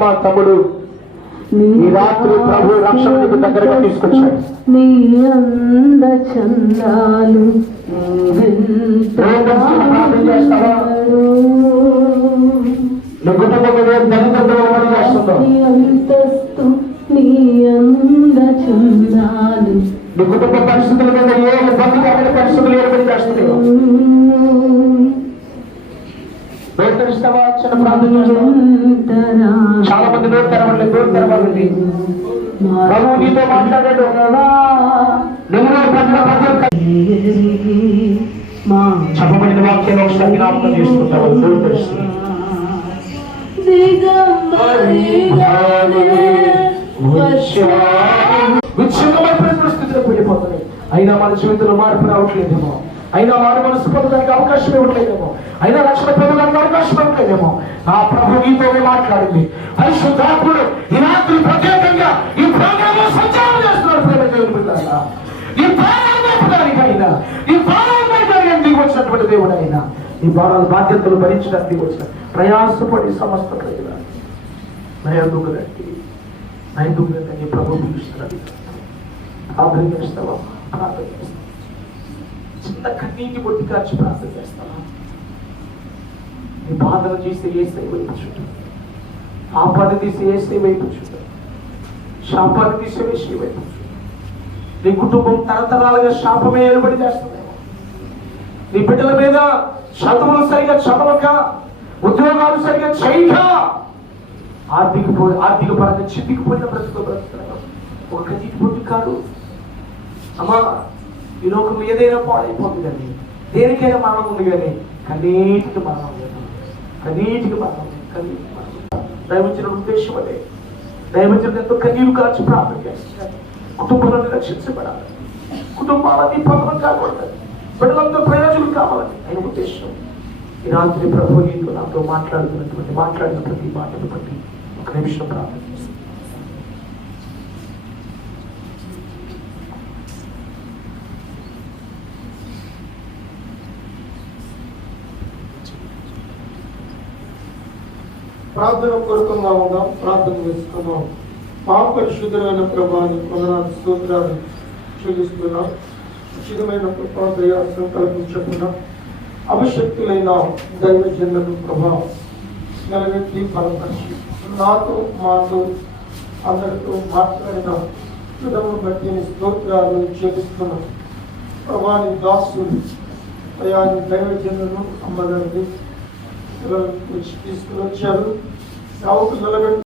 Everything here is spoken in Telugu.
మా తమ్ముడు ఈ రాత్రి ప్రభు రక్షణకు దగ్గరగా తీసుకొచ్చాడు. నీ అంద చందాలు అంతస్తు నీ అంద చందాలు నీ కుటుంబ పరిస్థితుల మీద ఏ ఇబ్బందికరమైన పరిస్థితులు ఏర్పడి చేస్తున్నాయో నోటరిస్తావా? చిన్న ప్రార్థన చేస్తావా? చాలా మంది నోరు తెరవలేదు. నోరు తెరవాలండి. ప్రభు నీతో మాట్లాడాడు. చెప్పబడిన వాక్యాలు ఒకసారి జ్ఞాపకం చేసుకుంటావు. నోరు తెరుస్తుంది. విచ్ఛిన్నమైన పరిస్థితులకు వెళ్ళిపోతున్నాయి. అయినా మన జీవితంలో మార్పు రావట్లేదేమో, అయినా వారు మనసు పొందడానికి అవకాశం ఇవ్వట్లేదేమో, అయినా రక్షణ పొందడానికి అవకాశం ఇవ్వట్లేదేమో. ఆ ప్రభు నీతోనే మాట్లాడింది. పరిశుద్ధాత్ముడు ఈ రాత్రి ప్రత్యేకంగా ఈ ప్రోగ్రామ్ సంచారం చేస్తున్నారు. ఈ భారాలైనా ఈ భారాలపై దిగి వచ్చినటువంటి దేవుడు అయినా ఈ భారాల బాధ్యతలు భరించడానికి దిగి వచ్చిన ప్రయాసపడి సమస్త ప్రజల నయందుకురండి నయందుకురండి ప్రభు పిలుస్తున్నది. ప్రార్థన చేస్తావా? ప్రార్థన చేస్తావా? చిన్న కన్నీటి బొట్టి కార్చి ప్రార్థన చేస్తావా? నీ బాధలు చేస్తే ఏసై వైపు చూడు. పాపాన్ని తీసి ఏసై వైపు చూడు. శాపాన్ని తీసి ఏసై వైపు చూడు. నీ కుటుంబం తరతరాలుగా శాపమే ఏర్పడి చేస్తుందేమో. నీ బిడ్డల మీద చదువులు సరిగా చదవక, ఉద్యోగాలు సరిగా చేయక, ఆర్థిక పరంగా చితికిపోయిన బ్రతుకుతున్నావు. ఒక కన్నీటి బొట్టి కాదు అమ్మా. ఈ లోకం ఏదైనా పాడైపోతుంది కానీ, దేనికైనా మరణం ఉంది కానీ కన్నీటికి మరణం లేదు. కన్నీటికి మరణం లేదు. కన్నీటికి మరణం. దైవజన ఉద్దేశం అదే. దైవజనం ఎంతో కన్నీరు కాల్చి ప్రార్థన చేస్తున్నారు. కుటుంబాలను రక్షించబడాలి, కుటుంబాలన్నీ పతనం కాకూడదు, బిడ్డలంతా ప్రయోజనం కావాలని ఆయన ఉద్దేశం. ఈ రాత్రి ప్రభు నీతో నాతో మాట్లాడిన ప్రతి మాటను బట్టి ఒక నిమిషం ప్రార్థన చేస్తాను. ప్రార్థన పూర్వకంగా ఉందాం. ప్రార్థన చేసుకున్నాం. మా పరిశుద్ధమైన ప్రభాని వందనాలు స్తోత్రాలు చెల్లిస్తున్నాం. ఉచితమైన కృపా దయాసం కల్పించకుండా అవశక్తులైన దైవజనులను ప్రభావం నిలబెట్టి బలపరిచి నాతో మాతో అందరితో మాట్లాడిన విధము బట్టి స్తోత్రాలు చెల్లిస్తున్నాం. ప్రభాని దాసులు అయాని దైవజనులను అమ్మగారిని తీసుకుని వచ్చారు. సావుకు నిలబెట్టి